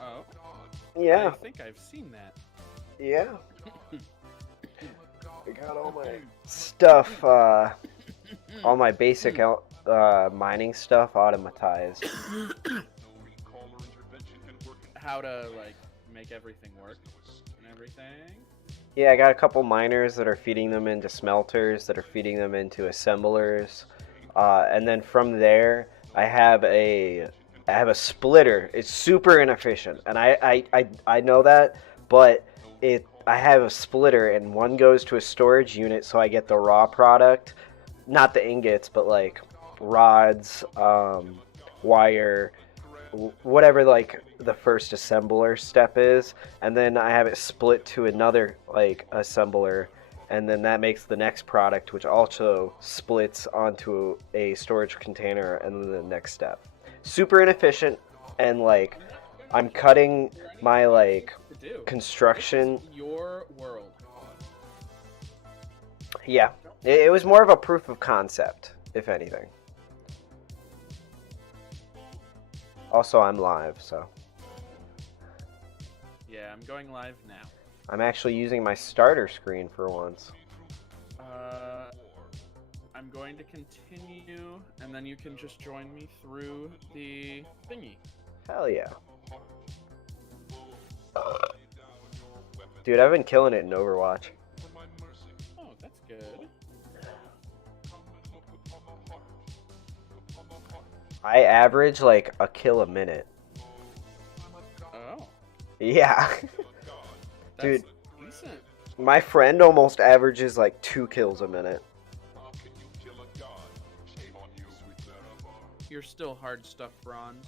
Oh, I Yeah, think I've seen that. yeah. I got all my stuff, all my basic mining stuff automatized. How to like make everything work and everything. Yeah, I got a couple miners that are feeding them into smelters, that are feeding them into assemblers, and then from there, I have a I have a splitter. It's super inefficient, and I know that, but I have a splitter, and one goes to a storage unit, so I get the raw product, not the ingots, but like rods, wire, whatever like the first assembler step is, and then I have it split to another like assembler, and then that makes the next product, which also splits onto a storage container, and then the next step. Super inefficient, and like I'm cutting my like To do. construction. This is your world. Yeah, it was more of a proof of concept, if anything. Also, I'm live, so Yeah, I'm going live now. I'm actually using my starter screen for once. I'm going to continue, and then you can just join me through the thingy. Hell yeah. Dude, I've been killing it in Overwatch. Oh, that's good. I average like a kill a minute. Oh, Yeah. that's Dude, decent. my friend almost averages like 2 kills a minute. You're still hard stuff bronze.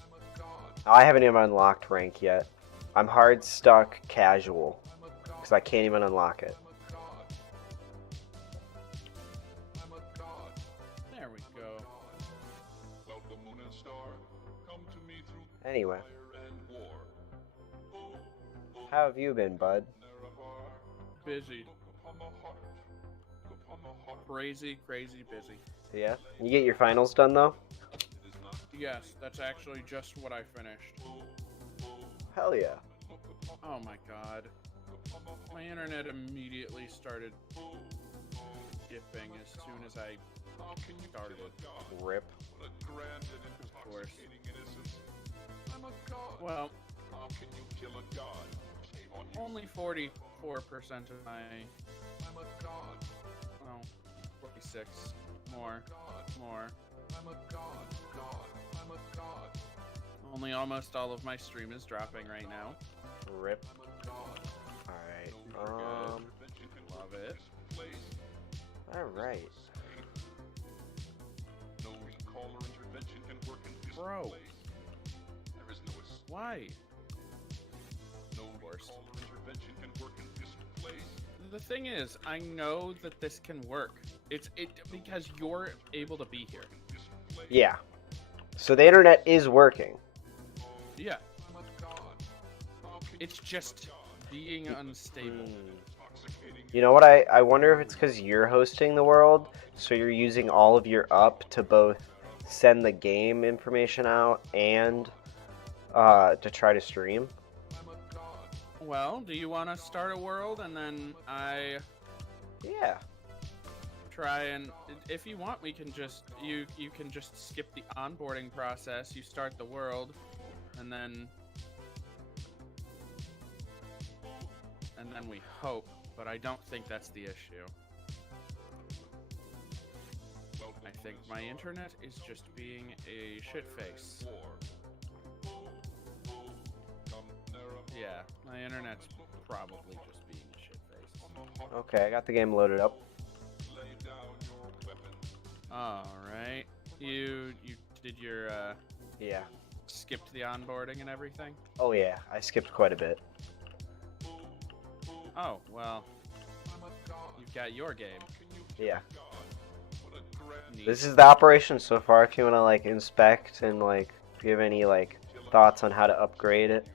I haven't even unlocked rank yet. I'm hard stuck casual because I can't even unlock it. There we go. Anyway, how have you been, bud? Busy. Crazy, crazy busy. Yeah? You get your finals done though? Yes, that's actually just what I finished. Hell yeah. Oh my god. My internet immediately started dipping as soon as I started. Rip. Of course. Well, only 44% of my... Oh, 46. More. Only almost all of my stream is dropping right now. Rip. Alright. Love it. Alright. Bro. Why? Of course. The thing is, I know that this can work. It's because you're able to be here. Yeah. So the internet is working. Yeah. It's just being unstable. You know what? I wonder if it's because you're hosting the world, so you're using all of your up to both send the game information out and to try to stream. Well, do you want to start a world and then I Yeah. try and if you want we can just you can just skip the onboarding process. You start the world and then we hope, but I don't think that's the issue. I think my internet is just being a shitface. Yeah, my internet's probably just being a shitface. Okay, I got the game loaded up. Alright. You did your Yeah. skipped the onboarding and everything? Oh yeah, I skipped quite a bit. Oh, well. You've got your game. Yeah. Neat. This is the operation so far. If you want to like inspect and like give any like thoughts on how to upgrade it.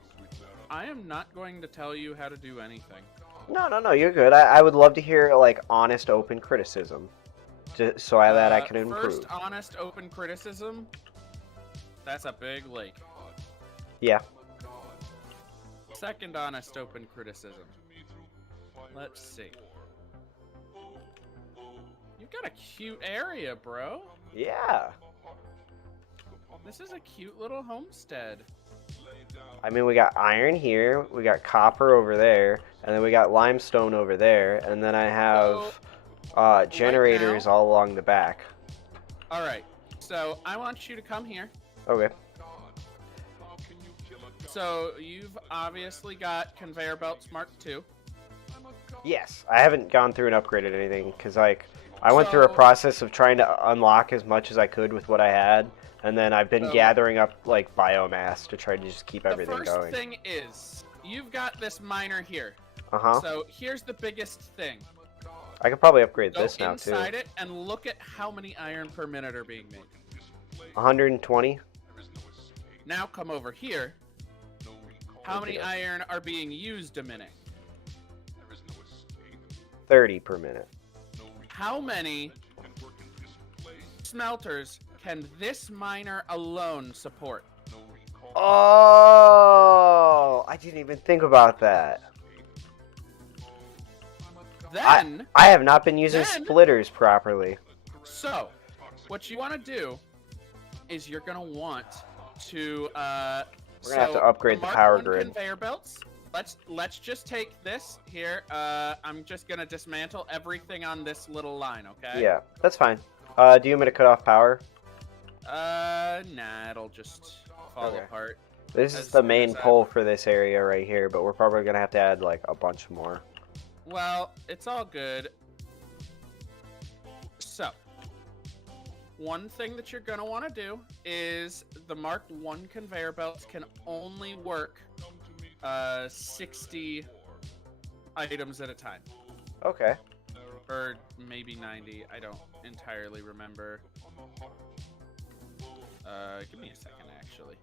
I am not going to tell you how to do anything. No, you're good. I would love to hear like honest, open criticism, just so that I can improve. First, honest, open criticism. That's a big lake. Yeah. Second honest open criticism. Let's see. You've got a cute area, bro. Yeah. This is a cute little homestead. I mean, we got iron here, we got copper over there, and then we got limestone over there, and then I have generators right now, all along the back. All right. So I want you to come here. Okay. So you've obviously got conveyor belts Mark II. Yes, I haven't gone through and upgraded anything because like I went through a process of trying to unlock as much as I could with what I had, and then I've been gathering up like biomass to try to just keep everything going. The first thing is you've got this miner here. Uh-huh. So here's the biggest thing. I could probably upgrade this now too. Go inside it and look at how many iron per minute are being made. 120. Now come over here. How many iron are being used a minute? 30 per minute. How many smelters can this miner alone support? Oh, I didn't even think about that. Then I have not been using splitters properly. So, what you want to do is you're gonna want to we're gonna have to upgrade the power grid. Conveyor belts. Let's just take this here. I'm just gonna dismantle everything on this little line, okay? Yeah, that's fine. Do you want me to cut off power? Nah, it'll just fall apart. This is the main pole for this area right here, but we're probably gonna have to add like a bunch more. Well, it's all good. So, one thing that you're going to want to do is the Mark I conveyor belts can only work 60 items at a time. Okay. Or maybe 90. I don't entirely remember. Give me a second, actually.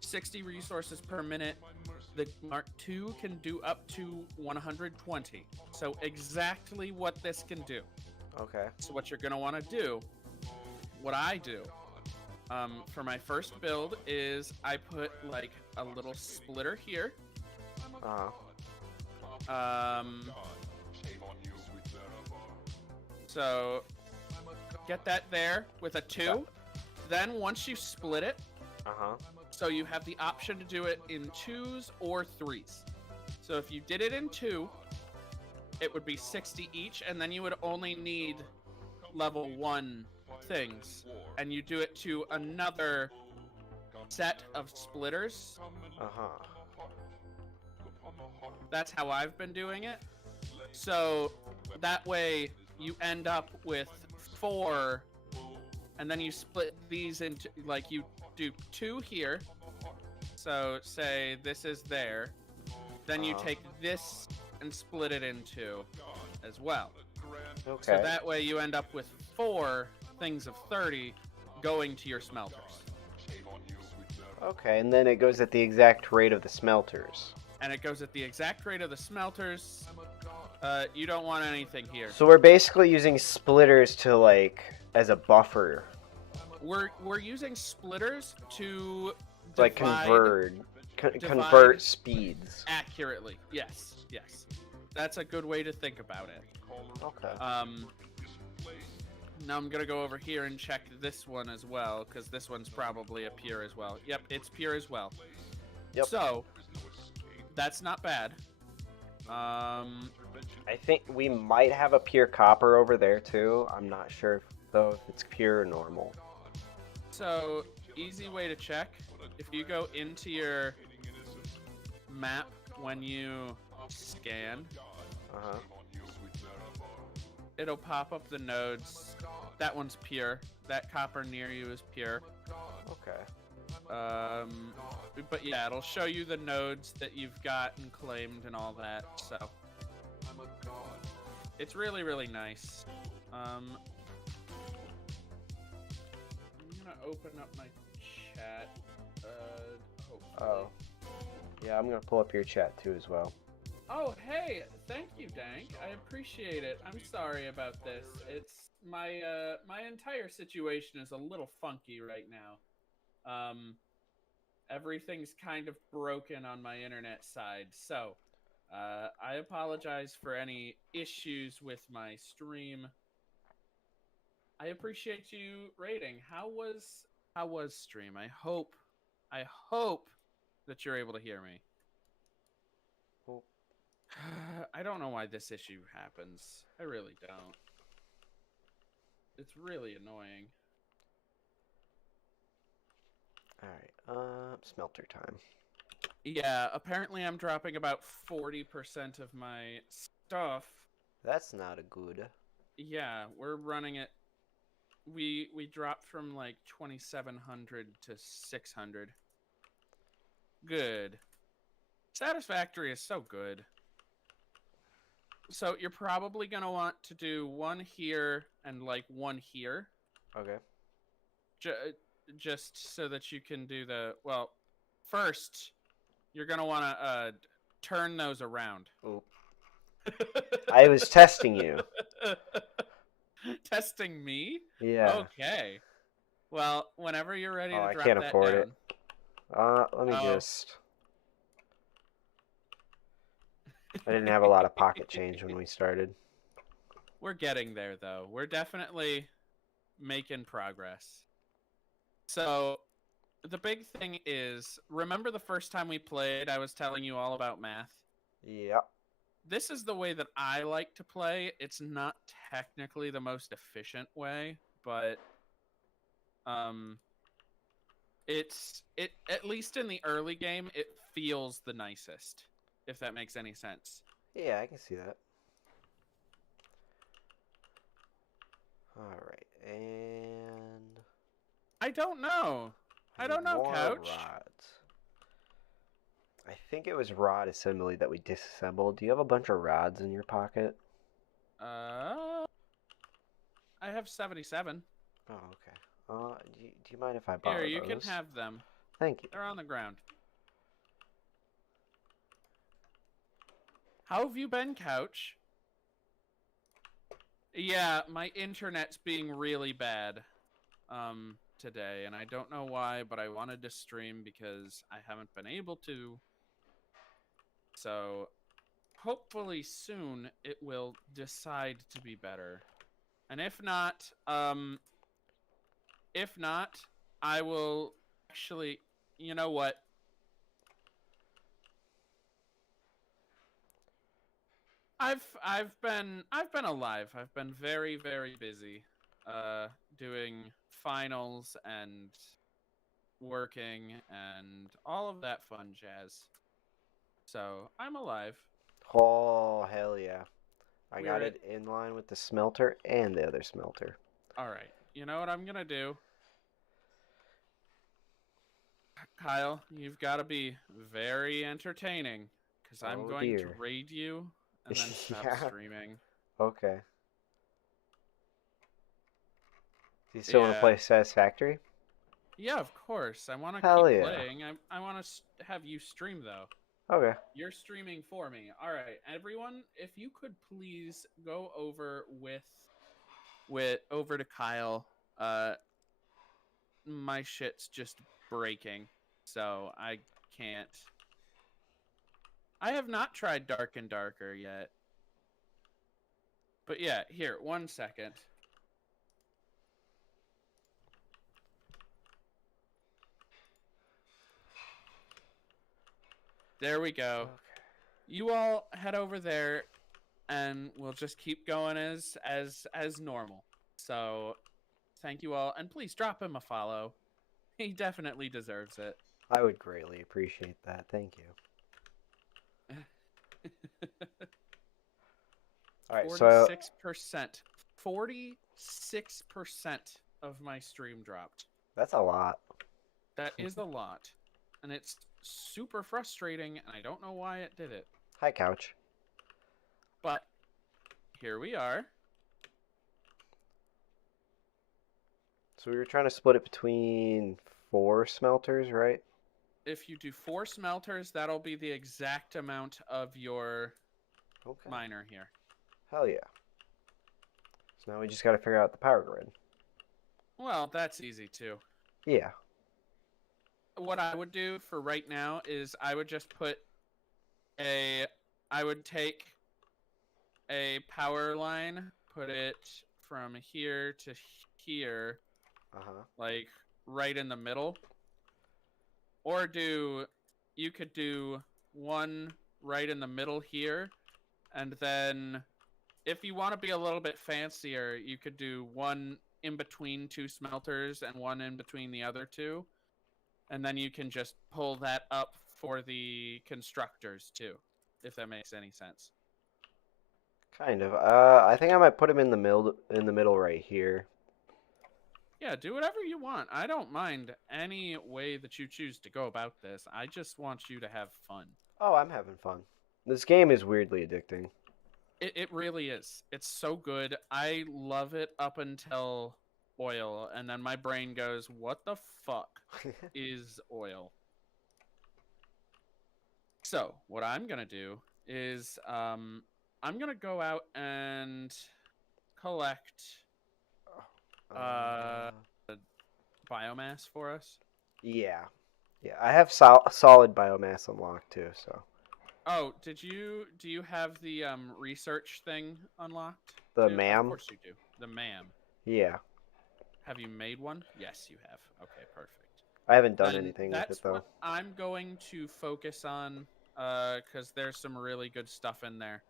60 resources per minute. The Mark II can do up to 120. So exactly what this can do. Okay. So what you're going to want to do, what I do, for my first build is I put like a little splitter here. So get that there with a 2. Then once you split it, so you have the option to do it in 2s or 3s. So if you did it in 2, it would be 60 each, and then you would only need level 1 things. And you do it to another set of splitters. That's how I've been doing it. So that way you end up with 4, and then you split these into, like, you do 2 here. So say this is there. Then you take this and split it in 2 as well. Okay. So that way you end up with 4 things of 30 going to your smelters. Okay, and then it goes at the exact rate of the smelters. And it goes at the exact rate of the smelters. You don't want anything here. So we're basically using splitters to, like, as a buffer. We're using splitters to like divide, convert speeds accurately. Yes. That's a good way to think about it. Okay. Now I'm gonna go over here and check this one as well, because this one's probably a pure as well. Yep, it's pure as well. Yep. So that's not bad. I think we might have a pure copper over there too. I'm not sure though if it's pure or normal. So, easy way to check. If you go into your map when you scan, it'll pop up the nodes. That one's pure. That copper near you is pure. Okay. But yeah, it'll show you the nodes that you've got and claimed and all that, so. It's really, really nice. I'm gonna open up my chat. Hopefully. Oh. Yeah, I'm gonna pull up your chat too as well. Oh, hey! Thank you, Dank. I appreciate it. I'm sorry about this. It's my my entire situation is a little funky right now. everything's kind of broken on my internet side. So, I apologize for any issues with my stream. I appreciate you rating. How was stream? I hope that you're able to hear me. Well, I don't know why this issue happens. I really don't. It's really annoying. alright, smelter time. Yeah, apparently I'm dropping about 40% of my stuff. That's not a good. Yeah, we're running it. We dropped from like 2,700 to 600. Good. Satisfactory is so good. So you're probably going to want to do one here and like one here. Okay. Just so that you can do the... Well, first, you're going to want to turn those around. Oop. I was testing you. Testing me? Yeah. Okay. Well, whenever you're ready to I drop can't that afford down. it. Let me just... I didn't have a lot of pocket change when we started. We're getting there, though. We're definitely making progress. So, the big thing is, remember the first time we played, I was telling you all about math? Yep. This is the way that I like to play. It's not technically the most efficient way, but it at least in the early game, it feels the nicest, if that makes any sense. Yeah, I can see that. Alright, and... I don't know. I don't know, more Couch. rods. I think it was rod assembly that we disassembled. Do you have a bunch of rods in your pocket? I have 77. Oh, okay. Do you mind if I borrow Here, you those? can have them. Thank you. They're on the ground. How have you been, Couch? Yeah, my internet's being really bad today, and I don't know why, but I wanted to stream because I haven't been able to. So, hopefully soon it will decide to be better. And if not, I will actually, you know what? I've been alive. I've been very, very busy doing finals and working and all of that fun jazz. So, I'm alive. Oh, hell yeah. I got We're it in line with the smelter and the other smelter. All right. You know what I'm going to do? Kyle, you've got to be very entertaining because I'm going to raid you and then stop Yeah. streaming. Okay. Do you still want to play Satisfactory? Yeah, of course. I want to Hell keep yeah. playing. I want to have you stream, though. Okay. You're streaming for me. All right, everyone, if you could please go over over to Kyle. My shit's just breaking, so I can't. I have not tried Dark and Darker yet. But yeah, here, 1 second. There we go. Okay. You all head over there, and we'll just keep going as normal. So, thank you all, and please drop him a follow. He definitely deserves it. I would greatly appreciate that. Thank you. All right, 46%. 46% of my stream dropped. That's a lot. That is a lot. And it's super frustrating, and I don't know why it did it. Hi, Couch. But here we are. So we were trying to split it between 4 smelters, right? If you do 4 smelters, that'll be the exact amount of your miner here. Hell yeah. So now we just got to figure out the power grid. Well, that's easy too. Yeah. what I would do for right now is I would just put a. I would take a power line, put it from here to here, Uh-huh. like right in the middle, or you could do one right in the middle here, and then if you want to be a little bit fancier, you could do one in between two smelters and one in between the other two, and then you can just pull that up for the constructors too, if that makes any sense. Kind of. I think I might put him in the middle right here. Yeah, do whatever you want. I don't mind any way that you choose to go about this. I just want you to have fun. Oh, I'm having fun. This game is weirdly addicting. It really is. It's so good. I love it up until oil, and then my brain goes, "What the fuck is oil?" So what I'm gonna do is I'm gonna go out and collect uh Uh, biomass for us. yeah. Yeah, I have solid biomass unlocked too, so. Oh, do you have the research thing unlocked The too? Of ma'am? course you do. The ma'am. Yeah. Have you made one? Yes, you have. Okay, perfect. I haven't done Then anything with it that's though. what I'm going to focus on cuz there's some really good stuff in there.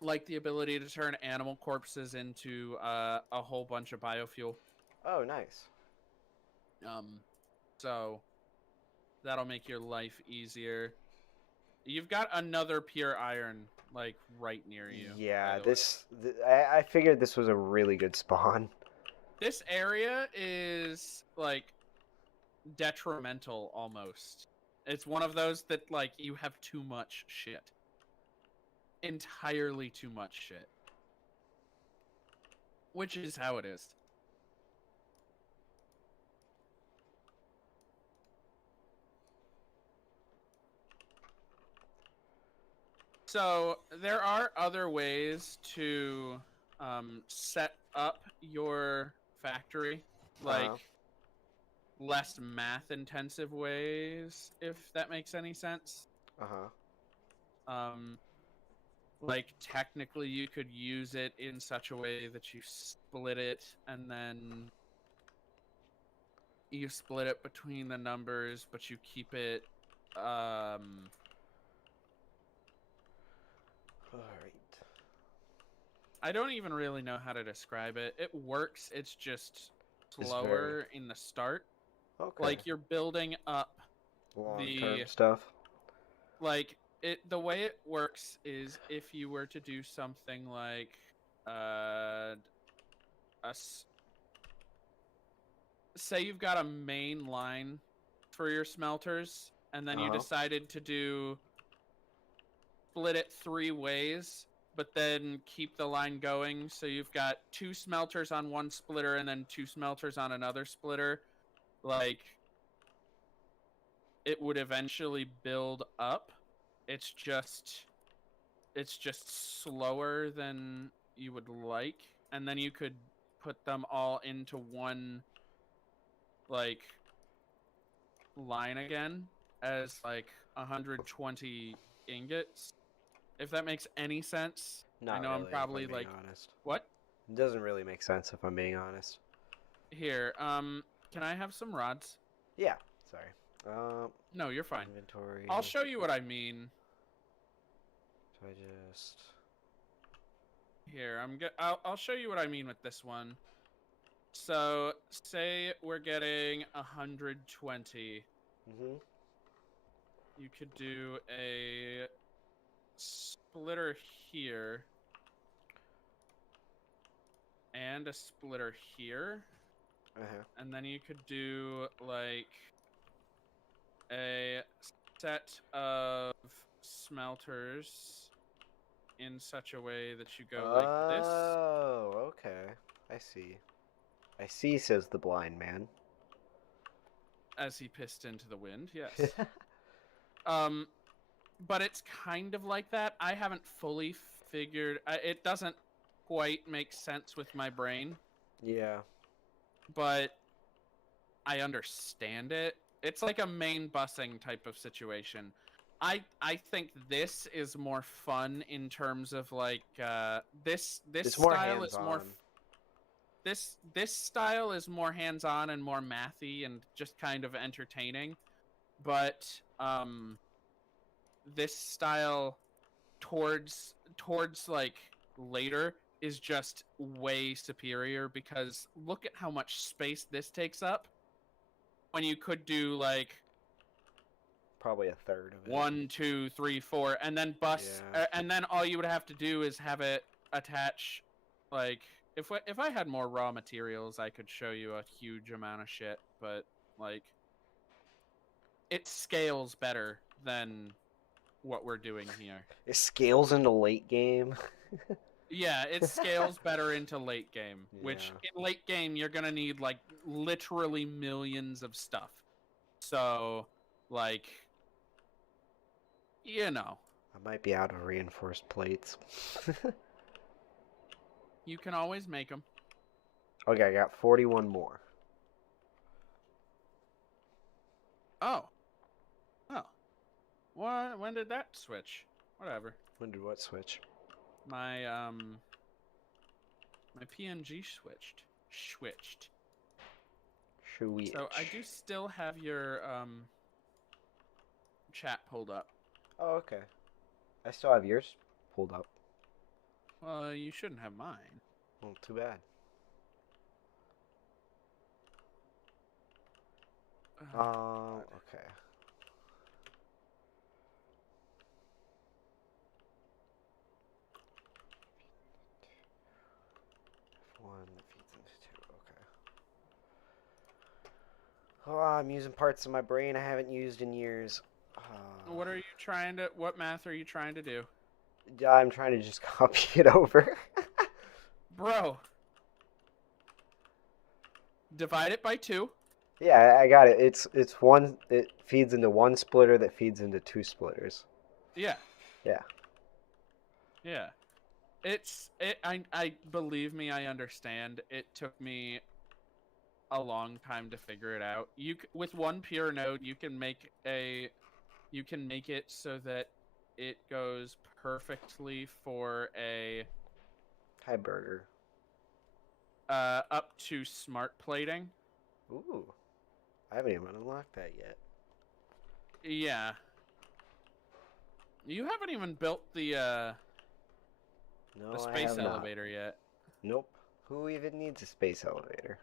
Like the ability to turn animal corpses into a whole bunch of biofuel. Oh, nice. Um so that'll make your life easier. You've got another pure iron like right near you, by Yeah, the way. I figured this was a really good spawn. This area is like detrimental almost. It's one of those that like you have too much shit. Entirely too much shit. Which is how it is. So there are other ways to set up your factory, like Uh-huh. less math intensive ways, if that makes any sense. Uh-huh. Um, like technically you could use it in such a way that you split it and then you split it between the numbers, but you keep it All right. I don't even really know how to describe it. It works, it's just It's very slower in the start. okay. Like you're building up Long-term the stuff. like it the way it works is if you were to do something like uh a say you've got a main line for your smelters and then you Uh-huh. decided to do split it three ways but then keep the line going so you've got two smelters on one splitter and then two smelters on another splitter, like it would eventually build up. It's just it's just slower than you would like, and then you could put them all into one like line again as like 120 ingots, if that makes any sense. I Not know I'm really, if I'm probably being like, honest. what? It doesn't really make sense if I'm being honest. Here, can I have some rods? Yeah. Sorry. Um, No, you're fine. inventory. I'll show you what I mean. So I just. Here, I'll show you what I mean with this one. So, say we're getting 120. Mhm. You could do a splitter here and a splitter here, Uh-huh. and then you could do like a set of smelters in such a way that you go like this. Oh, okay. I see. I see, says the blind man. As he pissed into the wind, yes. um but it's kind of like that. I haven't fully figured it doesn't quite make sense with my brain, Yeah. but I understand it. It's like a main busing type of situation. I think this is more fun in terms of like this It's more style is more hands-on. this style is more hands-on and more mathy and just kind of entertaining. But this style towards like later is just way superior because look at how much space this takes up when you could do like Probably a third of it. 1, 2, 3, 4, and then and then all you would have to do is have it attach. Like if I had more raw materials, I could show you a huge amount of shit, but like it scales better than what we're doing here. It scales into late game. Yeah, it scales better into late game, which Yeah. in late game you're gonna need like literally millions of stuff. So, like, you know, I might be out of reinforced plates. you can always make them. Okay, I got 41 more. Oh, oh, when did that switch? Whatever. When did what switch? My my PNG switched. Switched. Switch. So I do still have your chat pulled up. Oh, okay. I still have yours pulled up. Well, you shouldn't have mine. Well, too bad. Okay. One that feeds into two. Okay. Oh, I'm using parts of my brain I haven't used in years. What are you trying to? What math are you trying to do? I'm trying to just copy it over. Bro. Divide it by 2. Yeah, I got it. It's one. It feeds into one splitter that feeds into two splitters. Yeah. Yeah. Yeah. I believe me, I understand. It took me a long time to figure it out. With one pure node, you can make it so that it goes perfectly for a Hi, burger. up to smart plating. Ooh. I haven't even unlocked that yet. Yeah. You haven't even built the space elevator yet. Nope. Who even needs a space elevator?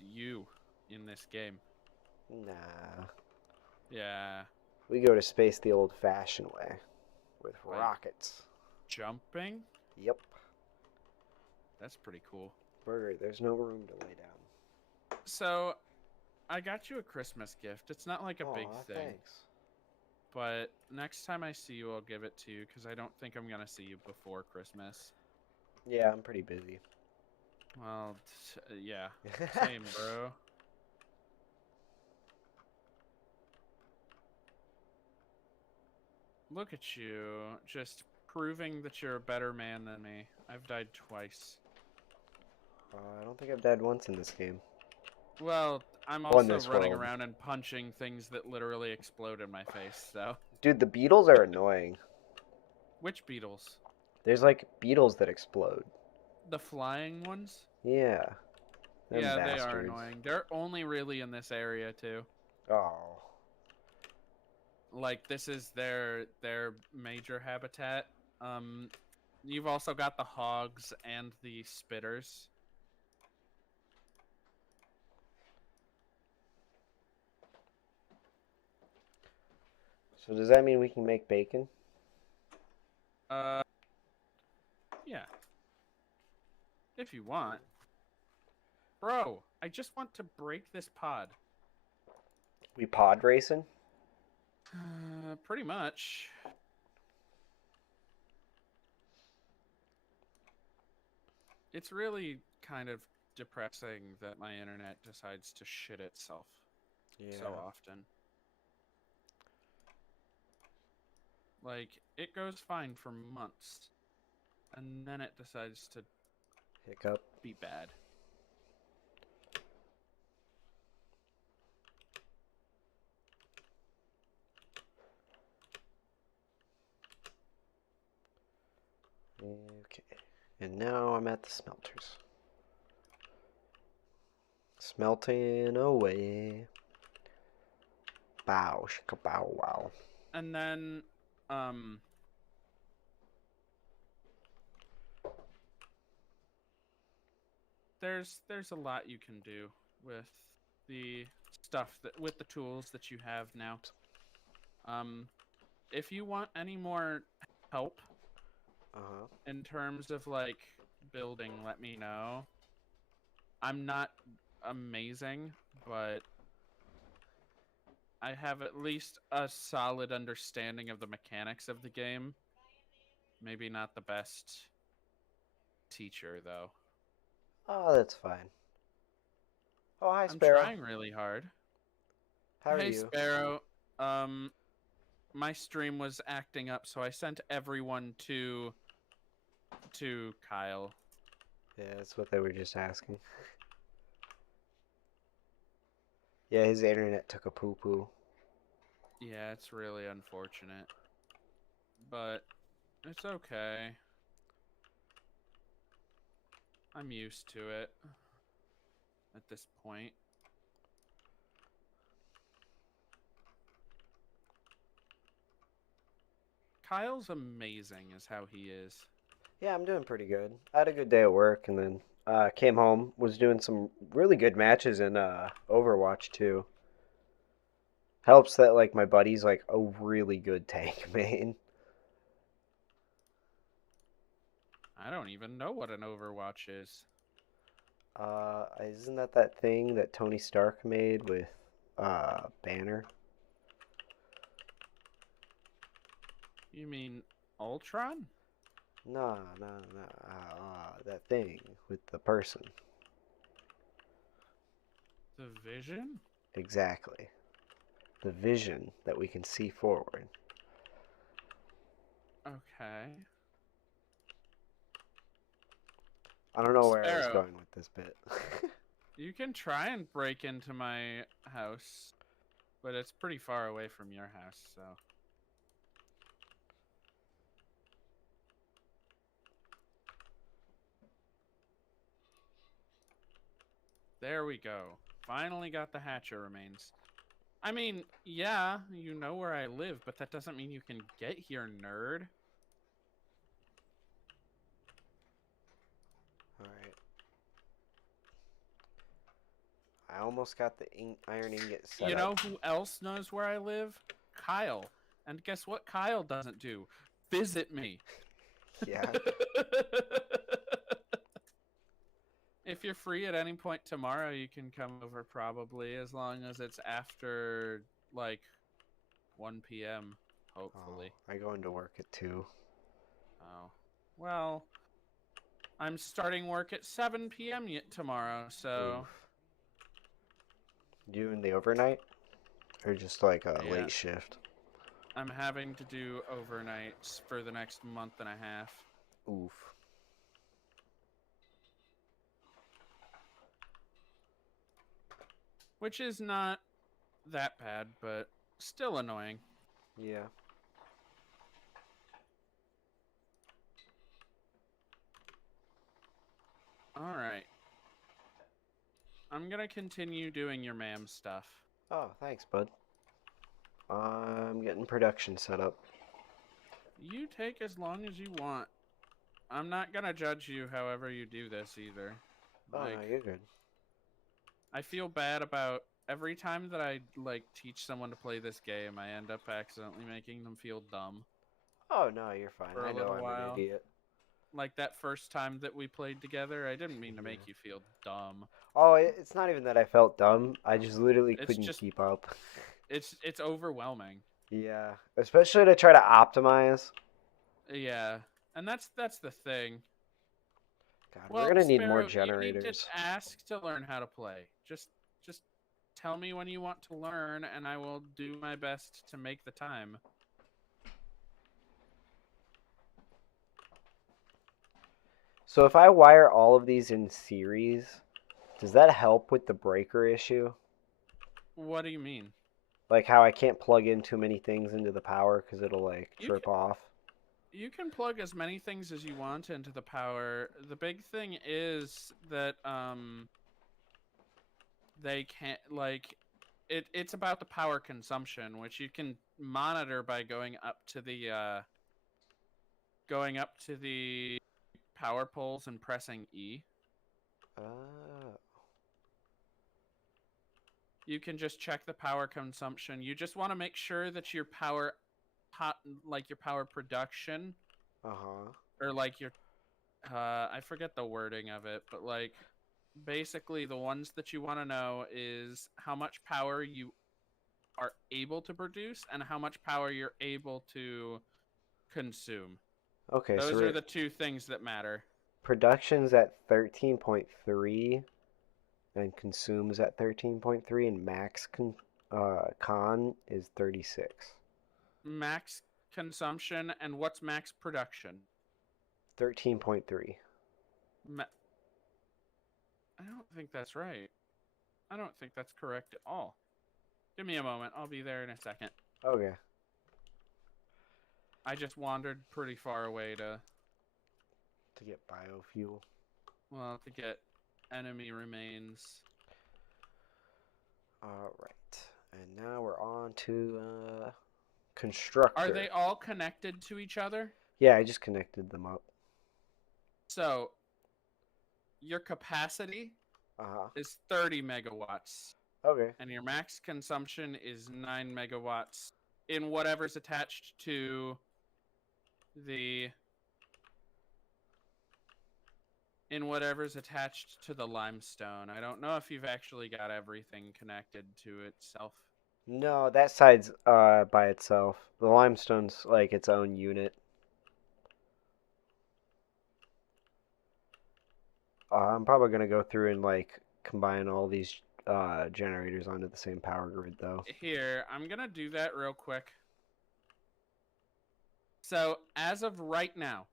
You in this game. Nah. Yeah. We go to space the old-fashioned way. With Like rockets. jumping? Yep. That's pretty cool. Burger, there's no room to lay down. So, I got you a Christmas gift. It's not like a big thing. Thanks. But next time I see you, I'll give it to you because I don't think I'm going to see you before Christmas. Yeah, I'm pretty busy. Well, yeah. Same, bro. Look at you, just proving that you're a better man than me. I've died twice. I don't think I've died once in this game. Well, I'm Oh, in also this running world. around and punching things that literally explode in my face, so. Dude, the beetles are annoying. Which beetles? There's like beetles that explode. The flying ones? Yeah. Them Yeah, bastards. they are annoying. They're only really in this area, too. Oh. Like, this is their major habitat. You've also got the hogs and the spitters. So does that mean we can make bacon? Yeah. If you want. Bro, I just want to break this pod. We pod racing? Pretty much. It's really kind of depressing that my internet decides to shit itself so often. Like, it goes fine for months, and then it decides to Hiccup. be bad. And now I'm at the smelters. Smelting away. Bow, shika bow wow. And then, there's a lot you can do with the with the tools that you have now. If you want any more help in terms of like building, let me know. I'm not amazing, but I have at least a solid understanding of the mechanics of the game. Maybe not the best teacher though. Oh, that's fine. Oh, hi, I'm Sparrow. trying really hard. How are Hey you? Sparrow, um my stream was acting up, so I sent everyone to Kyle. Yeah, that's what they were just asking. Yeah, his internet took a poo-poo. Yeah, it's really unfortunate. But it's okay. I'm used to it at this point. Kyle's amazing is how he is. Yeah, I'm doing pretty good. I had a good day at work, and then came home, was doing some really good matches in Overwatch too. Helps that like my buddy's like a really good tank main. I don't even know what an Overwatch is. Isn't that thing that Tony Stark made with Banner? You mean Ultron? No, no, no. That thing with the person. The Vision? Exactly. The vision that we can see forward. Okay. I don't know where I was Sparrow, going with this bit. you can try and break into my house, but it's pretty far away from your house, so. There we go. Finally got the Hatcher remains. I mean, yeah, you know where I live, but that doesn't mean you can get here, nerd. Alright. I almost got the iron ingot set You up. know who else knows where I live? Kyle. And guess what Kyle doesn't do? Visit me. Yeah. If you're free at any point tomorrow, you can come over probably, as long as it's after, like, 1 p.m., hopefully. Oh, I go into work at 2. Oh. Well, I'm starting work at 7 p.m. tomorrow, so... Oof. You in the overnight? Or just like a Yeah. late shift? I'm having to do overnights for the next month and a half. Oof. Which is not that bad, but still annoying. Yeah. Alright. I'm gonna continue doing your ma'am stuff. Oh, thanks, bud. I'm getting production set up. You take as long as you want. I'm not gonna judge you however you do this either. Oh, no, you're good. I feel bad about every time that I like teach someone to play this game, I end up accidentally making them feel dumb. Oh, no, you're fine. For I a know little I'm while. an idiot. Like that first time that we played together, I didn't mean to make you feel dumb. Oh, it's not even that I felt dumb. I just literally It's couldn't just keep up. it's overwhelming. Yeah, especially to try to optimize. Yeah, and that's the thing. God, Well, we're gonna need Sparrow, more you need to generators. ask to learn how to play. Just tell me when you want to learn, and I will do my best to make the time. So if I wire all of these in series, does that help with the breaker issue? What do you mean? Like how I can't plug in too many things into the power because it'll like You trip off? You can plug as many things as you want into the power. The big thing is that they can't it's about the power consumption, which you can monitor by going up to the power poles and pressing E. Oh. You can just check the power consumption. You just want to make sure that your power your power production Uh-huh. or like your I forget the wording of it, but like basically the ones that you want to know is how much power you are able to produce and how much power you're able to consume. Okay, Those are the two things that matter. production's at 13.3 and consumes at 13.3 and max con is 36. Max consumption and what's max production? 13.3. I don't think that's right. I don't think that's correct at all. Give me a moment. I'll be there in a second. Okay. I just wandered pretty far away to get biofuel. Well, to get enemy remains. Alright. And now we're on to constructor. Are they all connected to each other? Yeah, I just connected them up. So, your capacity is 30 megawatts. Okay. And your max consumption is 9 megawatts in whatever's attached to the limestone. I don't know if you've actually got everything connected to itself. No, that side's by itself. The limestone's like its own unit. I'm probably gonna go through and like combine all these generators onto the same power grid though. Here, I'm gonna do that real quick. So, as of right now,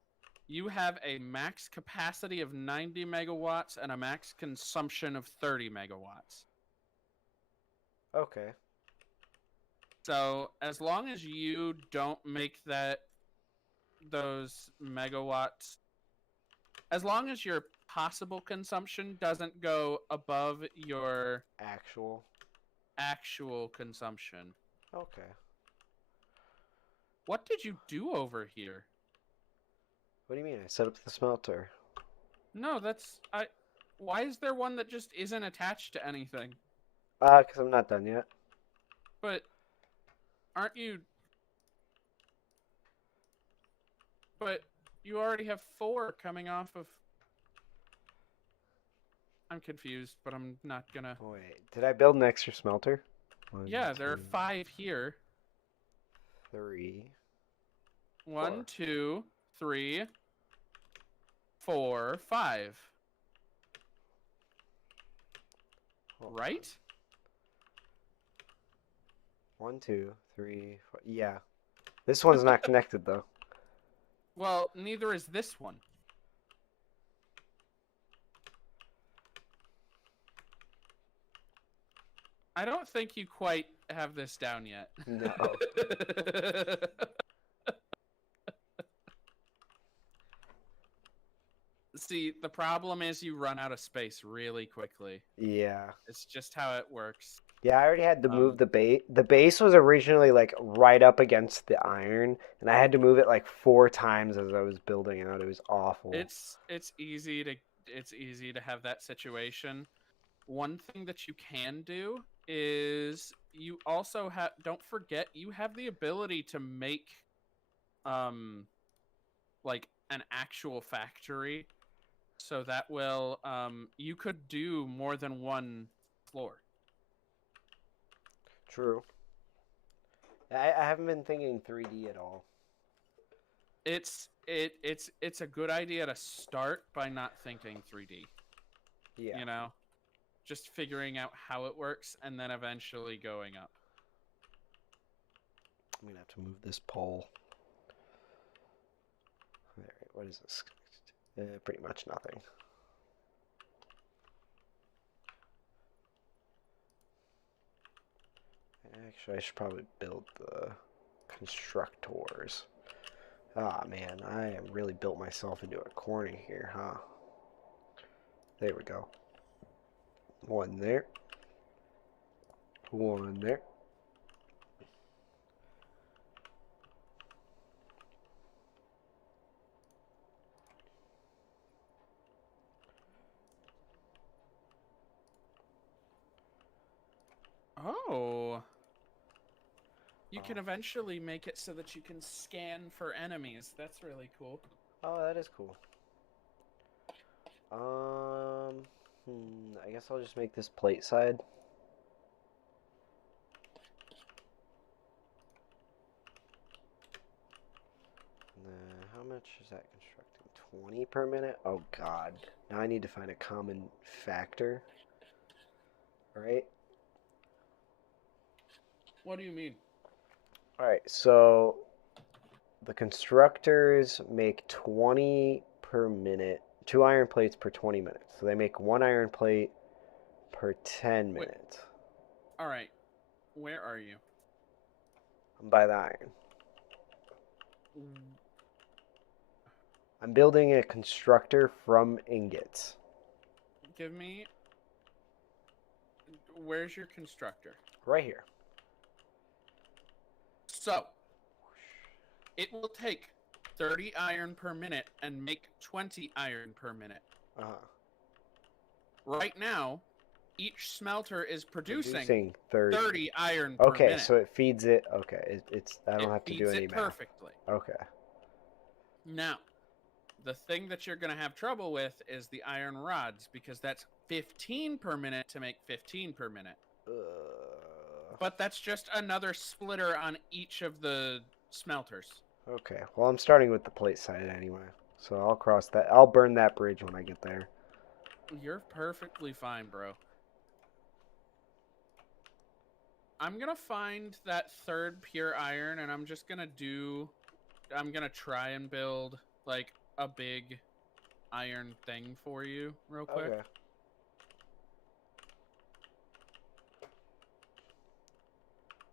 you have a max capacity of 90 megawatts and a max consumption of 30 megawatts. Okay. So, as long as you don't make those megawatts, as long as your possible consumption doesn't go above your actual consumption. Okay. What did you do over here? What do you mean? I set up the smelter. No, why is there one that just isn't attached to anything? Because I'm not done yet. But aren't you? But you already have 4 coming off of. I'm confused, but I'm not gonna. Wait, did I build an extra smelter? Yeah, there are 5 here. 3. 1, 2, 3, 4, 5. Right? 1, 2, 3, 4. Yeah. This one's not connected though. Well, neither is this one. I don't think you quite have this down yet. No. See, the problem is you run out of space really quickly. Yeah. It's just how it works. Yeah, I already had to move the base. The base was originally like right up against the iron, and I had to move it like 4 times as I was building out. It was awful. It's easy to have that situation. One thing that you can do is you also don't forget you have the ability to make like an actual factory, so that will you could do more than one floor. True. I haven't been thinking 3D at all. It's a good idea to start by not thinking 3D. Yeah. You know, just figuring out how it works and then eventually going up. I'm gonna have to move this pole. All right, what is this? Pretty much nothing. Actually, I should probably build the constructors. Ah, man, I really built myself into a corner here, huh? There we go. One there. One there. Oh. You can eventually make it so that you can scan for enemies. That's really cool. Oh, that is cool. I guess I'll just make this plate side. How much is that constructing? 20 per minute? Oh god. Now I need to find a common factor. Alright. What do you mean? Alright, so the constructors make 20 per minute. 2 iron plates per 20 minutes. So they make 1 iron plate per 10 Wait. minutes. All right. Where are you? I'm by the iron. Mm, I'm building a constructor from ingots. Give me. Where's your constructor? Right here. So, it will take 30 iron per minute and make 20 iron per minute. Uh-huh. Right now, each smelter is producing Producing 30. 30 iron per Okay, minute. so it feeds it. Okay, it's I don't have to do feeds any it math. perfectly. Okay. Now, the thing that you're going to have trouble with is the iron rods, because that's 15 per minute to make 15 per minute. But that's just another splitter on each of the smelters. Okay, well, I'm starting with the plate side anyway. So I'll cross that. I'll burn that bridge when I get there. You're perfectly fine, bro. I'm going to find that third pure iron, and I'm just going to I'm going to try and build, like, a big iron thing for you real quick. Okay.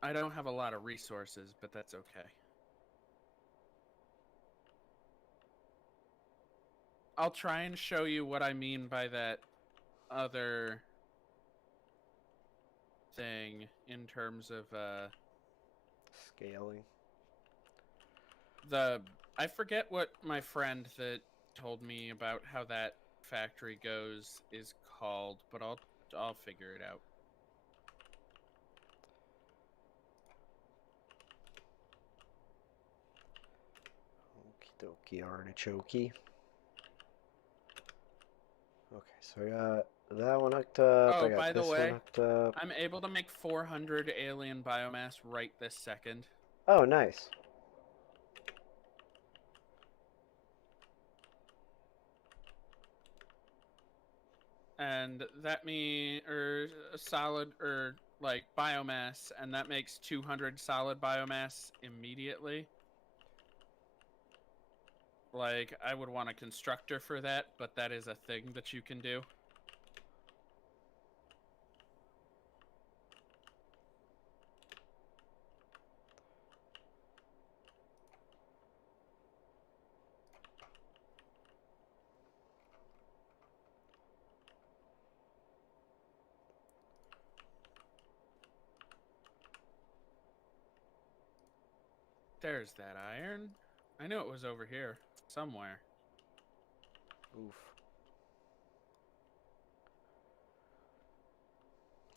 I don't have a lot of resources, but that's okay. I'll try and show you what I mean by that other thing in terms of Scaling. I forget what my friend that told me about how that factory goes is called, but I'll figure it out. Okie dokie artichoke. Okay, so I got that one hooked up. Oh, I got by the this one way, hooked up. I'm able to make 400 alien biomass right this second. Oh, nice. And that solid like biomass, and that makes 200 solid biomass immediately. Like, I would want a constructor for that, but that is a thing that you can do. There's that iron. I knew it was over here somewhere. Oof.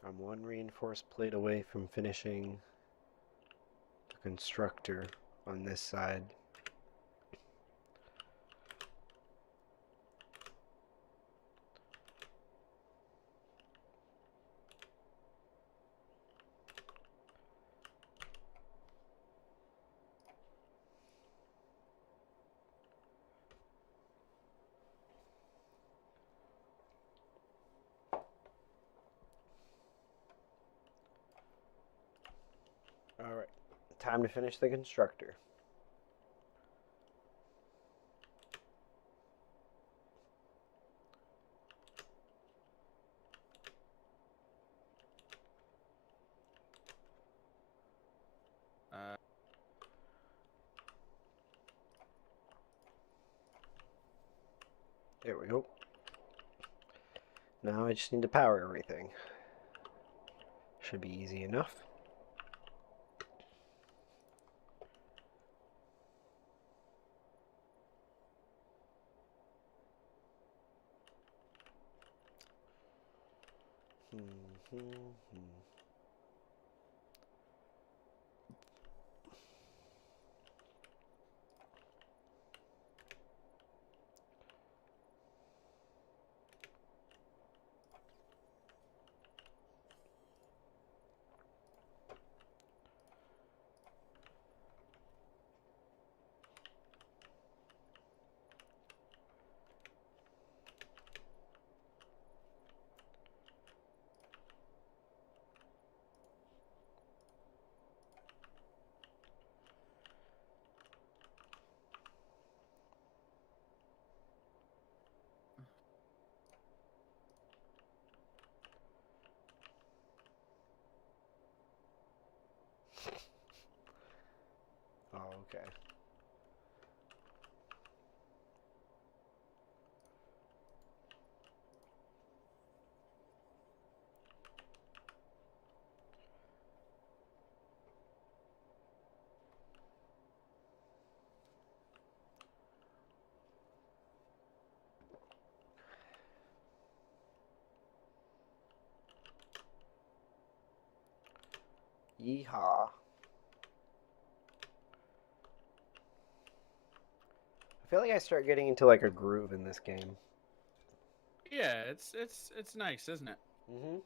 I'm one reinforced plate away from finishing the constructor on this side. Alright, time to finish the constructor. Uh, There we go. Now I just need to power everything. Should be easy enough. Oh, okay. Yeehaw. I feel like I start getting into like a groove in this game. Yeah, it's nice, isn't it? Mm-hmm.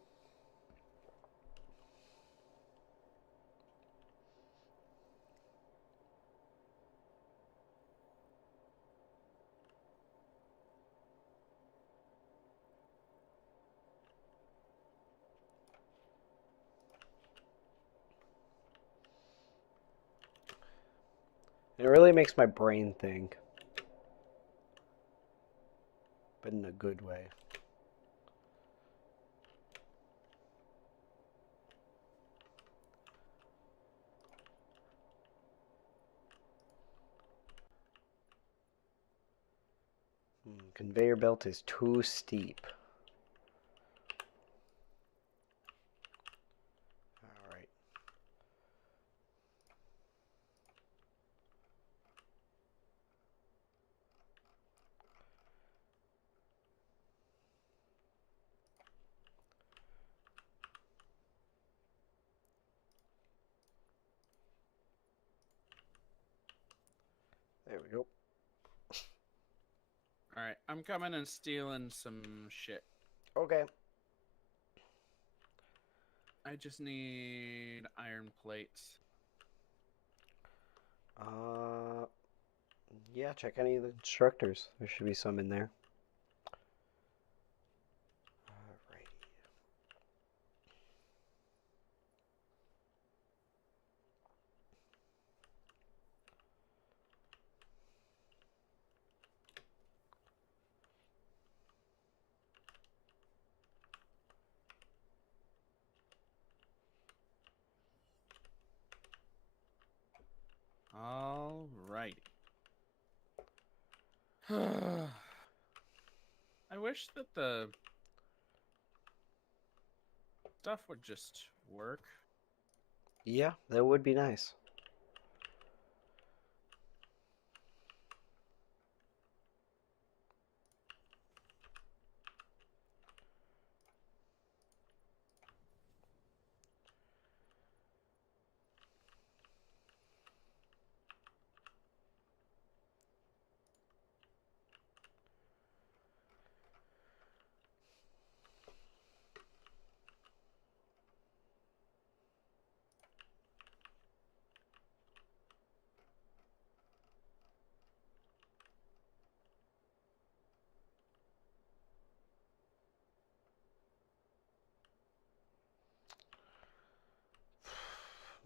It really makes my brain think, but in a good way. Conveyor belt is too steep. All right. There we go. All right, I'm coming and stealing some shit. Okay. I just need iron plates. Yeah, check any of the instructors. There should be some in there. Alrighty. All right. I wish that the stuff would just work. Yeah, that would be nice.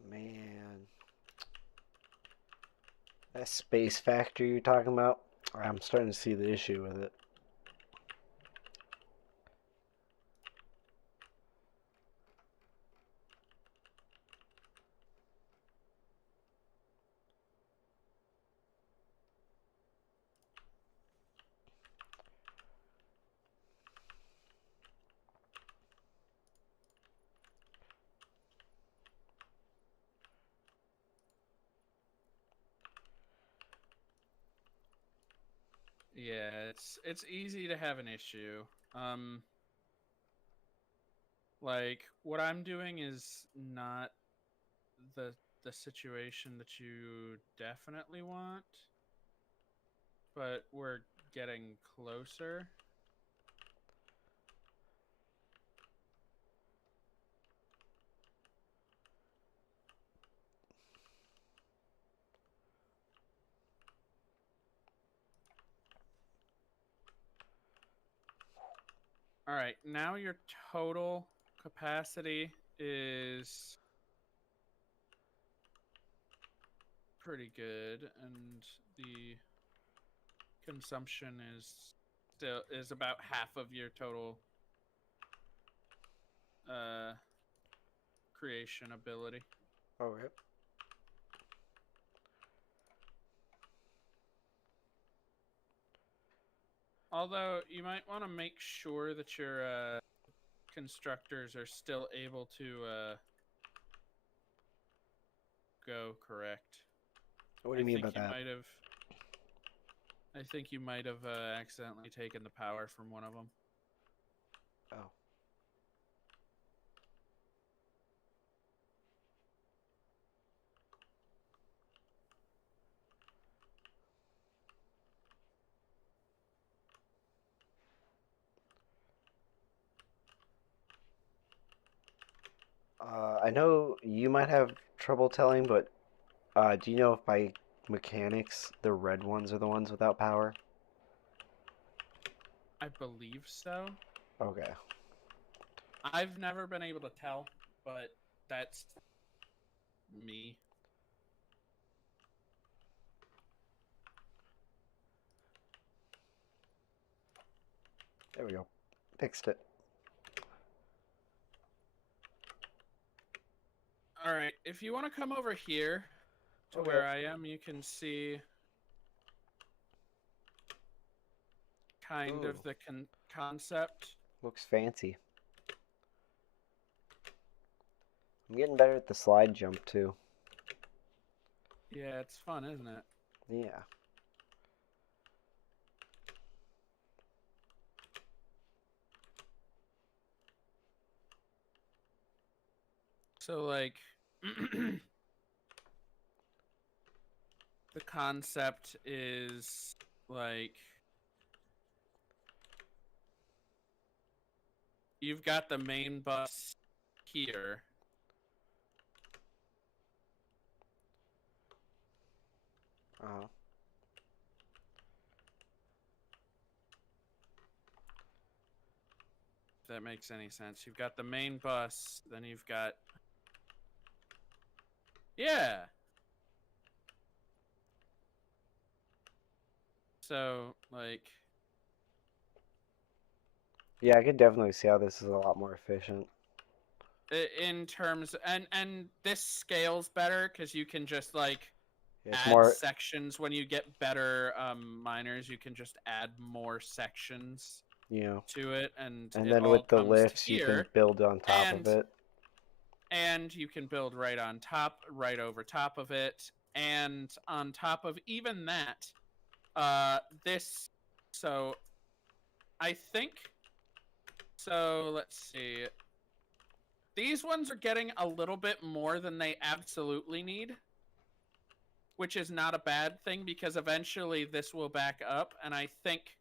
Man. That space factor you're talking about, I'm starting to see the issue with it. Yeah, it's easy to have an issue. Like what I'm doing is not the the situation that you definitely want, but we're getting closer. All right, now your total capacity is pretty good, and the consumption is about half of your total uh creation ability. Okay. Although you might want to make sure that your constructors are still able to go correct. What do I you mean think by you that? might have. I think you might have accidentally taken the power from one of them. Oh. I know you might have trouble telling, but do you know if by mechanics the red ones are the ones without power? I believe so. Okay. I've never been able to tell, but that's me. There we go. Fixed it. All right, if you want to come over here to Okay. where I am, you can see kind Ooh, of the concept. looks fancy. I'm getting better at the slide jump too. Yeah, it's fun, isn't it? Yeah. So like the concept is like you've got the main bus here. Uh-huh. If that makes any sense. You've got the main bus, then you've got yeah. So like Yeah, I could definitely see how this is a lot more efficient. in terms and this scales better because you can just like Yeah, it's add more, sections when you get better miners. You can just add more sections you know, to it, and and it then all with the comes to lifts you can here. build on top of And it. you can build right on top, right over top of it, and on top of even that, this. So I think so. Let's see. These ones are getting a little bit more than they absolutely need, which is not a bad thing because eventually this will back up, and I think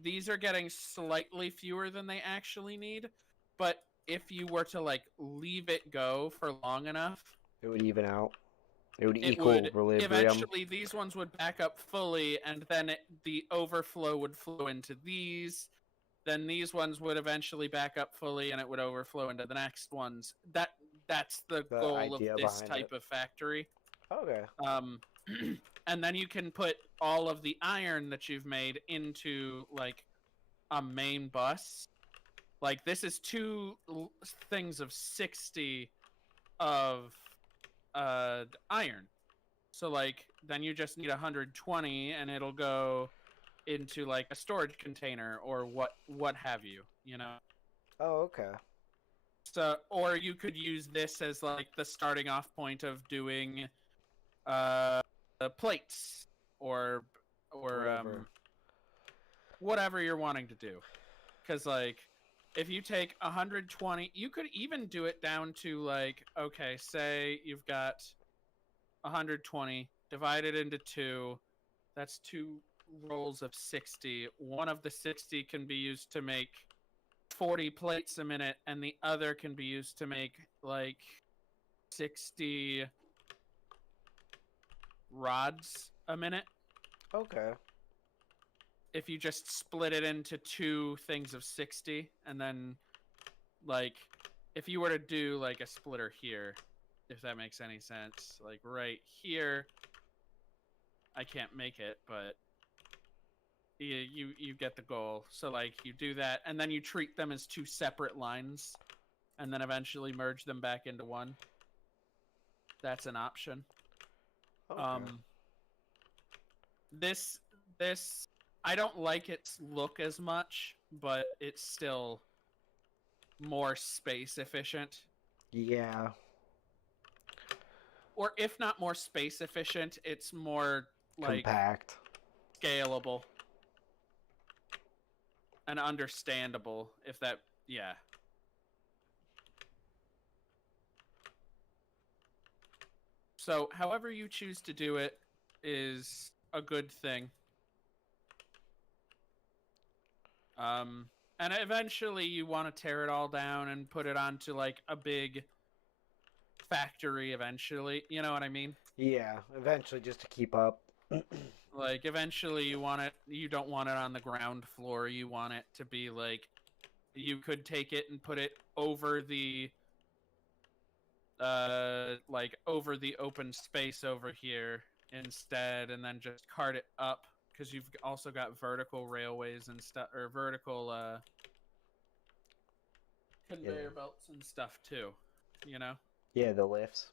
these are getting slightly fewer than they actually need. But if you were to like leave it go for long enough, It would even out. It would it equal would equilibrium. eventually these ones would back up fully, and then the overflow would flow into these. Then these ones would eventually back up fully, and it would overflow into the next ones. That's the The goal of idea this behind it. type of factory. Okay. Um, and then you can put all of the iron that you've made into like a main bus. Like this is two things of 60 of iron. So like then you just need 120 and it'll go into like a storage container or what have you, you know. Oh, okay. So or you could use this as like the starting off point of doing plates or Whatever. whatever you're wanting to do. Because, like, if you take 120, you could even do it down to, like, okay, say you've got 120 divided into 2. That's 2 rolls of 60. One of the 60 can be used to make 40 plates a minute, and the other can be used to make, like, 60 rods a minute. Okay. If you just split it into 2 things of 60, and then, like, if you were to do, like, a splitter here, if that makes any sense, like, right here, I can't make it, but you get the goal. So, like, you do that, and then you treat them as 2 separate lines, and then eventually merge them back into one. That's an option. Okay. This I don't like its look as much, but it's still more space efficient. Yeah. Or if not more space efficient, it's more, like, Compact. scalable and understandable, if that, yeah. So however you choose to do it is a good thing. And eventually you want to tear it all down and put it onto, like, a big factory eventually. You know what I mean? Yeah, eventually just to keep up. Like, eventually you don't want it on the ground floor. You want it to be, like, you could take it and put it over the like, over the open space over here instead, and then just cart it up, because you've also got vertical railways and stuff, or vertical conveyor belts and stuff too, you know? Yeah, the lifts.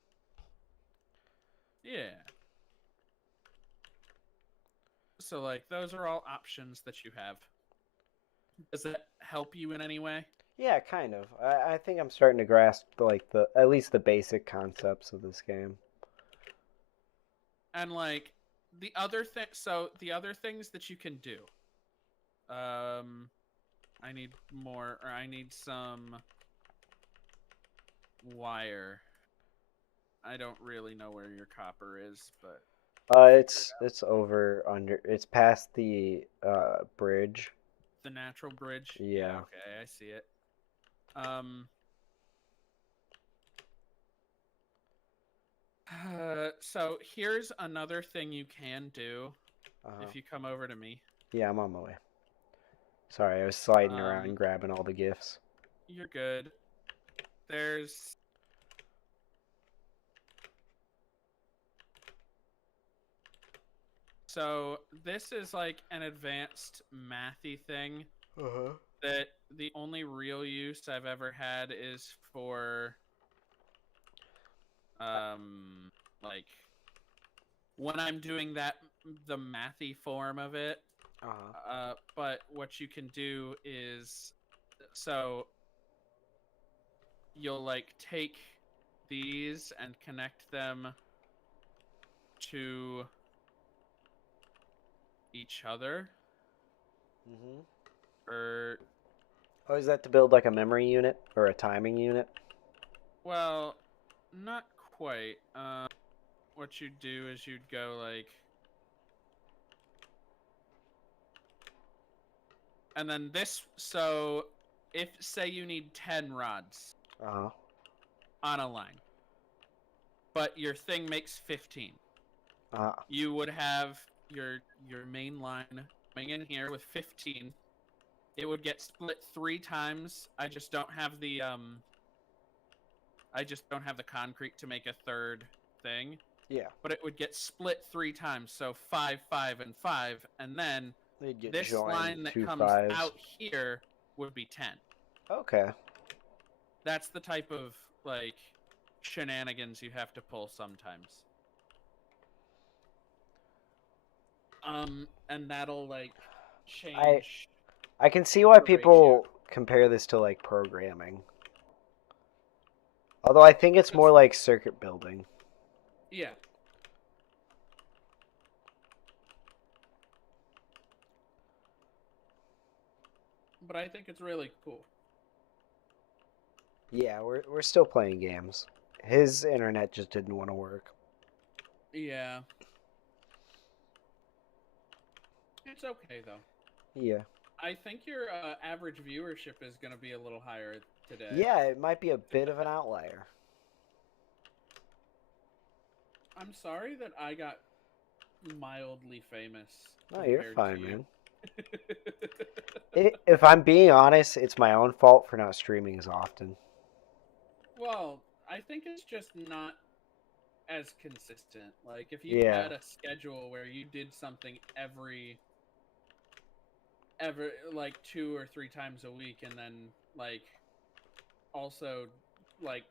Yeah. So, like, those are all options that you have. Does that help you in any way? Yeah, kind of. I think I'm starting to grasp like the at least the basic concepts of this game. And, like, the other things that you can do. I need more, or I need some wire. I don't really know where your copper is, but It's over under. It's past the bridge. the natural bridge. Yeah, Yeah. okay, I see it. Um. So here's another thing you can do if you come over to me. Yeah, I'm on my way. Sorry, I was sliding around grabbing all the gifts. You're good. There's So this is like an advanced mathy thing that the only real use I've ever had is for like when I'm doing the mathy form of it. But what you can do is, so you'll, like, take these and connect them to each other. Or, Oh, is that to build like a memory unit or a timing unit? well, not quite. What you'd do is you'd go, like, and then this, so if, say, you need 10 rods on a line, but your thing makes 15, you would have your main line coming in here with 15. It would get split 3 times. I just don't have the concrete to make a third thing. Yeah. But it would get split 3 times, so 5, 5, and 5, and then this line that comes out here would be 10. Okay. That's the type of, like, shenanigans you have to pull sometimes. And that'll, like, change. I can see why people compare this to, like, programming. Although I think it's more like circuit building. Yeah. but I think it's really cool. Yeah, we're still playing games. His internet just didn't want to work. Yeah, it's okay though. Yeah. I think your average viewership is going to be a little higher today. Yeah, it might be a bit of an outlier. I'm sorry that I got mildly famous No, you're compared to fine, you. man. If I'm being honest, it's my own fault for not streaming as often. Well, I think it's just not as consistent. Like if you Yeah. had a schedule where you did something every like 2 or 3 times a week, and then like also like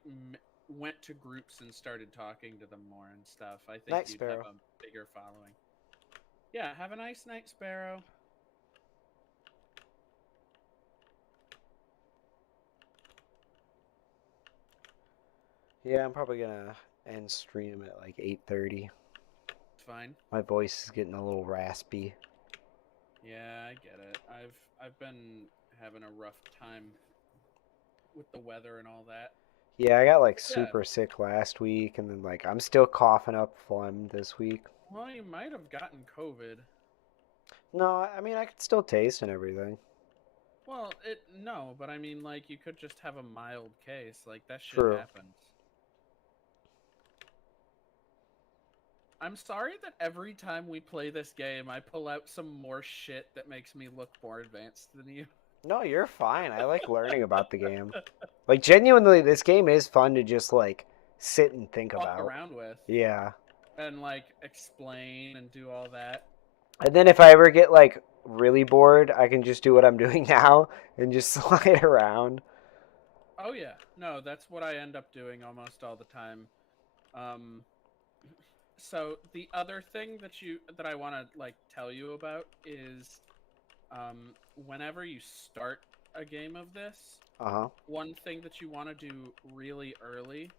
went to groups and started talking to them more and stuff, I think Night you'd have Sparrow. a bigger following. Yeah, have a nice night, Sparrow. Yeah, I'm probably gonna end stream at like 8:30. It's fine. My voice is getting a little raspy. Yeah, I get it. I've been having a rough time with the weather and all that. Yeah, I got like Yeah. super sick last week, and then like I'm still coughing up phlegm this week. Well, you might have gotten COVID. No, I mean I can still taste and everything. Well, it no, but I mean like you could just have a mild case. Like that shit True. happens. I'm sorry that every time we play this game, I pull out some more shit that makes me look more advanced than you. No, you're fine. I like learning about the game. Like genuinely, this game is fun to just like sit and think Fuck about. around with Yeah. and like explain and do all that. And then if I ever get like really bored, I can just do what I'm doing now and just slide around. Oh yeah, no, that's what I end up doing almost all the time. Um, so the other thing that I want to like tell you about is whenever you start a game of this, Uh-huh. one thing that you want to do really early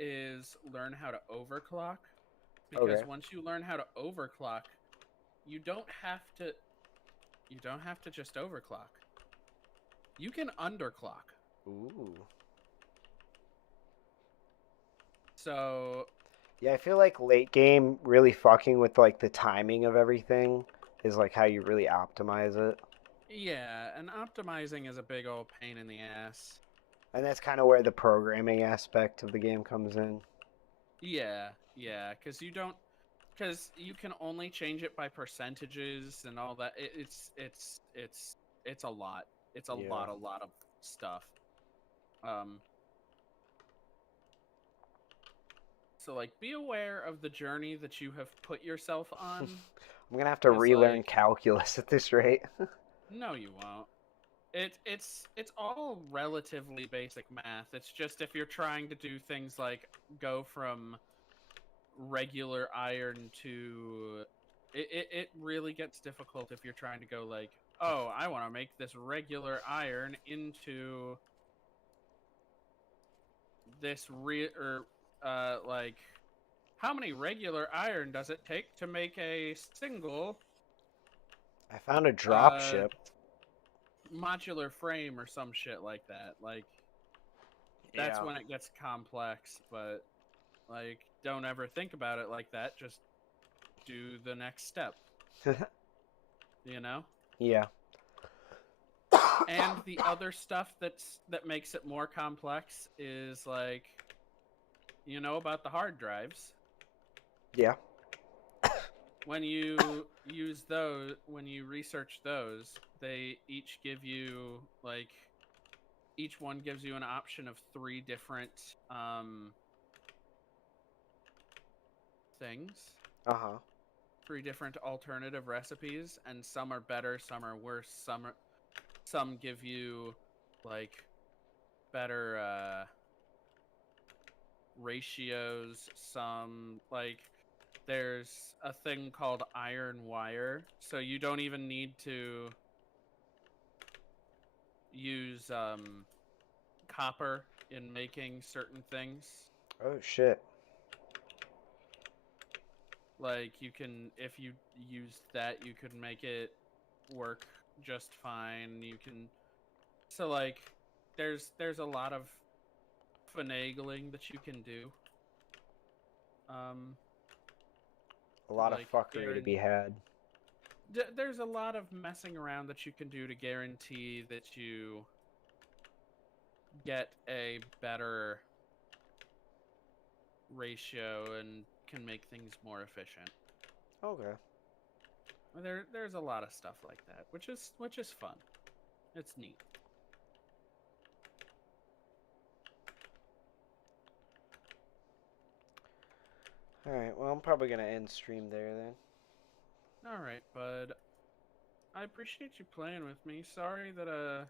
is learn how to overclock, Okay. because once you learn how to overclock, you don't have to you don't have to just overclock. You can underclock. Ooh. So, Yeah, I feel like late game really fucking with like the timing of everything is like how you really optimize it. yeah, and optimizing is a big old pain in the ass. And that's kind of where the programming aspect of the game comes in. Yeah, yeah, because you can only change it by percentages and all that. It's a lot. It's Yeah. a lot of stuff. Um, so like be aware of the journey that you have put yourself on, I'm gonna have to because relearn like calculus at this rate. no, you won't. It's all relatively basic math. It's just if you're trying to do things like go from regular iron to it really gets difficult if you're trying to go like, oh, I want to make this regular iron into this or like how many regular iron does it take to make a single I found a drop uh ship. modular frame or some shit like that. Like that's Yeah. when it gets complex, but like don't ever think about it like that. Just do the next step, you know? Yeah. And the other stuff that makes it more complex is like you know about the hard drives. Yeah. When you use those, when you research those, they each give you like each one gives you an option of 3 different things, Uh-huh. 3 different alternative recipes, and some are better, some are worse, some give you like better ratios, some like there's a thing called iron wire, so you don't even need to use copper in making certain things. Oh shit. Like you can, if you use that, you could make it work just fine. You can So like, there's a lot of finagling that you can do. Um, A to lot of like fuckery to be had. there's a lot of messing around that you can do to guarantee that you get a better ratio and can make things more efficient. Okay. There's a lot of stuff like that, which is fun. It's neat. Alright, well, I'm probably going to end stream there then. All right, bud. I appreciate you playing with me. Sorry that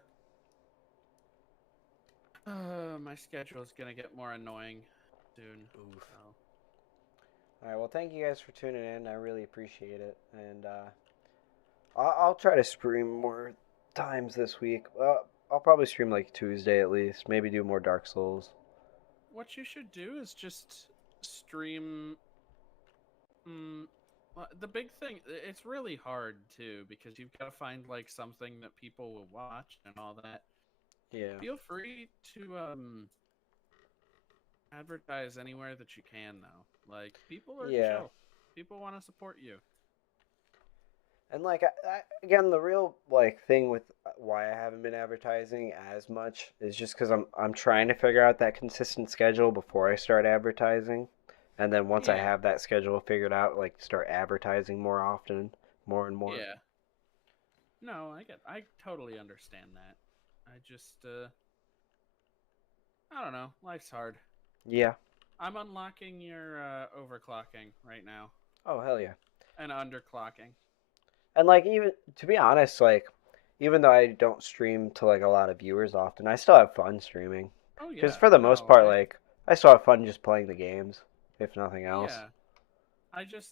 my schedule is gonna get more annoying soon. Oof. So Alright, well, thank you guys for tuning in. I really appreciate it. And I'll try to stream more times this week. I'll probably stream like Tuesday at least. Maybe do more Dark Souls. what you should do is just stream. The big thing, it's really hard too because you've got to find like something that people will watch and all that. Yeah. Feel free to advertise anywhere that you can though. Like people are Yeah. chill. People want to support you. And like again, the real like thing with why I haven't been advertising as much is just because I'm trying to figure out that consistent schedule before I start advertising, and then once I Yeah. have that schedule figured out, like start advertising more often, more and more. Yeah. No, I totally understand that. I just I don't know. Life's hard. Yeah. I'm unlocking your overclocking right now Oh hell yeah. and underclocking. And like even to be honest, like even though I don't stream to like a lot of viewers often, I still have fun streaming. Oh Because yeah. for the most No, part, like I still have fun just playing the games, if nothing else. yeah. I just